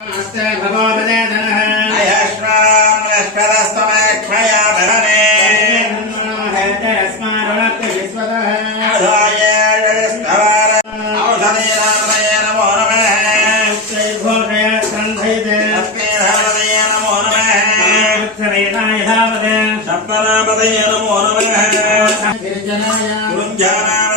नमस्ते भगवते धनः अयश्वान् लष्करस्तमेक्षया धरणे अधायेष्टवार औषधीनामये नमो नमः लक्ष्मीधारदये नमो नमः सप्तनापदये नमो नमः गुरुञ्जानापदये नमो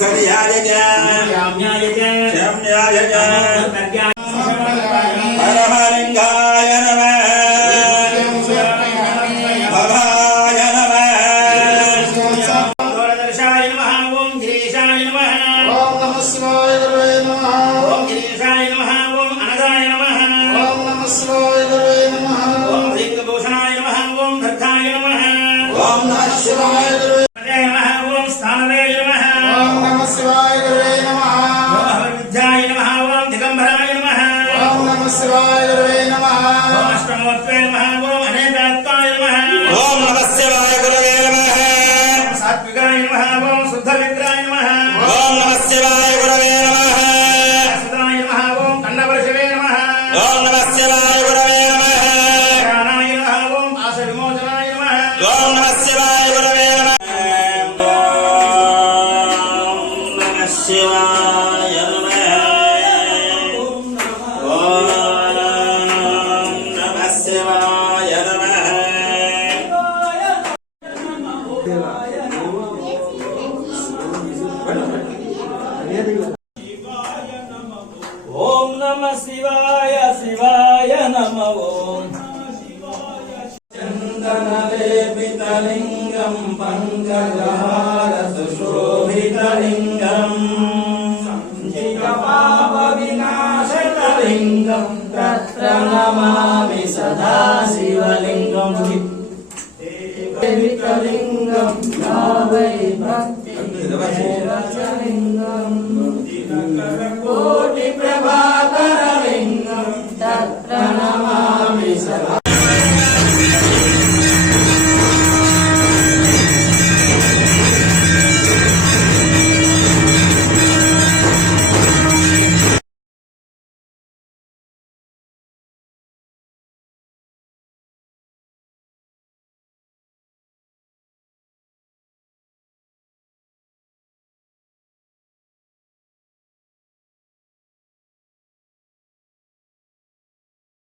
సర్యాయజ యామ్యాయజ యామ్యాయజ పరమలింగాయ నమ. భవాయ నమ. దూరదర్శాయ నమ. ఓం గిరీశాయ నమ. ఓం నమ శివాయ గురవే శివాయ గురవే నమ. అష్టమత్వే నమ. గురు అనేతాత్మాయ నమ. ఓం నమ. శివాయ గురవే నమ. సాత్వికాయ నమ. ఓం శుద్ధ విగ్రాయ నమ. ఓం నమ. శివాయ గురవే నమ. సుతాయ ఓం నమ శివాయ శివాయ నమ ఓం. చందనలేపితలింగం పంకజహార సుశోభితలింగం. పాప వినాశకలింగం తత్ర నమామి సదా శివలింగం Jehová